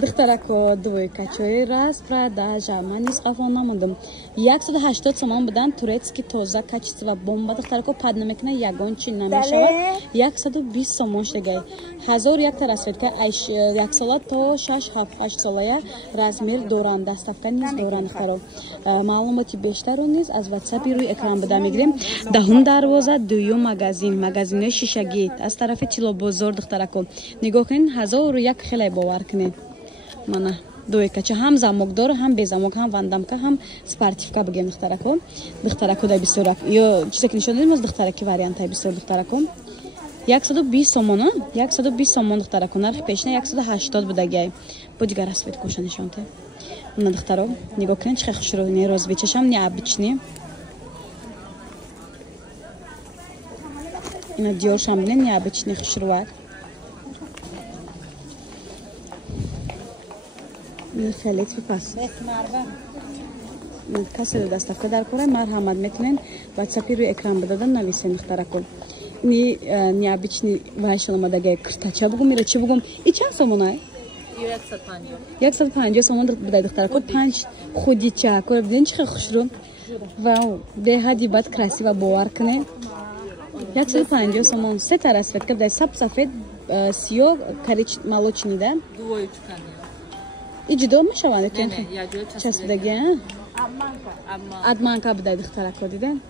دخترکو двойкачои раз продажа. Ман низ қафон намондам. 180 сомон будан турецки тоза качество бомба. Дختарко пад намекна ягон чин намешавад. 120 сомон штегай. 1001 расветка 1 сола то 6-8 солая размер доран доставка низ доран дختаро. Маълумоти бештару низ аз WhatsApp руи экран буда мегирем. Даҳум дарвоза дуюм магазинои шишагӣ аз тарафи Тилобозор дختарако. Нигоҳ кунед 1001 хеле бовар кунед. Мана двойкача ҳам замокдор, ҳам безамок, ҳам вандамка, ҳам спортивка бигем дختарако. Дختарако да бисёрак. Ё чизе ки нишон дадем аз дختараки вариантай бисёр дختарако. 120 сомон, 120 сомон дختарако. Нархи пешна 180 будагай. Будига расвет коша нишонте. Мана дختаро, нигоҳ кунед чӣ хушро не розбичашам, не обични. Ина диёршам бинед, не обични хушруак. خليت في باس كسر دستافكا در کره مرحمت میکنن واتساپی روی اکران بدادن نویسین اختراکم نی نیابیچنی وایشلما دگه کرتاچا بگم میره چی بگم ای چند سومونه 150 سومون بدید اختراکم 5 خودی چا کار بدین چه خوشرو واو ده هدی باد красиво باور کنه 150 сомон سه تا расветка بدید سب سفید سیاه коричневый молочный да двоечка иҷи дом мешаванд часпидаги адманка будай духтарако диден